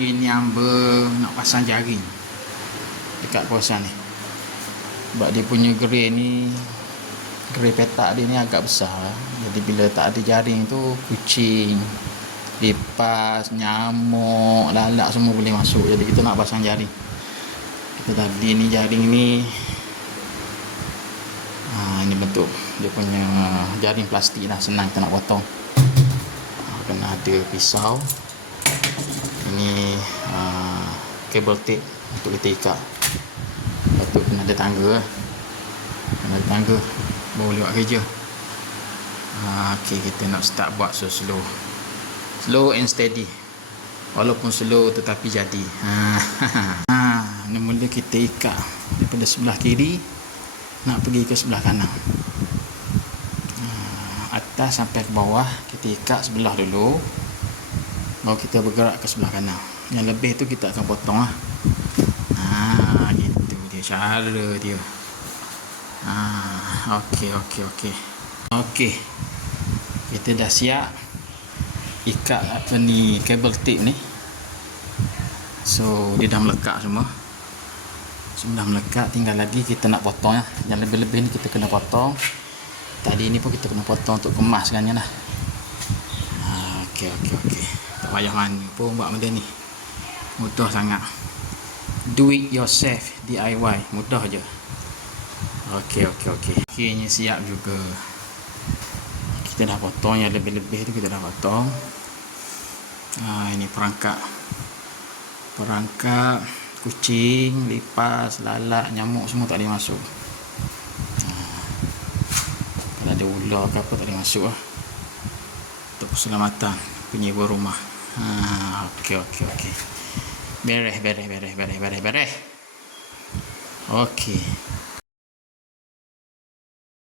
Hari ni hamba nak pasang jaring dekat kawasan ni. Sebab dia punya gerai ni, gerai petak dia ni agak besar. Jadi bila tak ada jaring tu, kucing, lipas, nyamuk, lalak semua boleh masuk. Jadi kita nak pasang jaring. Kita tadi ni jaring ni, ini bentuk dia punya jaring plastik lah, senang kita nak potong. Kena ada pisau. Ini kabel tape untuk kita ikat. Lepas tu kena ada tangga lah. Kena ada tangga baru boleh buat kerja. Ok, kita nak start buat slow and steady. Walaupun slow tetapi jadi. Ni mula kita ikat daripada sebelah kiri nak pergi ke sebelah kanan. Atas sampai ke bawah kita ikat sebelah dulu, baru kita bergerak ke sebelah kanan. Yang lebih tu kita akan potong lah. Gitu dia cara dia. Okey. Kita dah siap ikat kabel tape ni. So dia dah melekat semua. Sudah melekat, tinggal lagi kita nak potong lah. Yang lebih-lebih ni kita kena potong. Tadi ni pun kita kena potong untuk kemaskannya lah. Okey. Tak payah mana pun buat benda ni. Mudah sangat. Do it yourself, DIY, mudah je. Okey. Akhirnya siap juga. Kita dah potong yang lebih-lebih tu, kita dah potong. Ini perangkap kucing, lipas, lalak, nyamuk semua tak boleh masuk. Kalau ada ular ke apa tak boleh masuk lah. Untuk keselamatan penyewa rumah. Okey. Beres. Okey.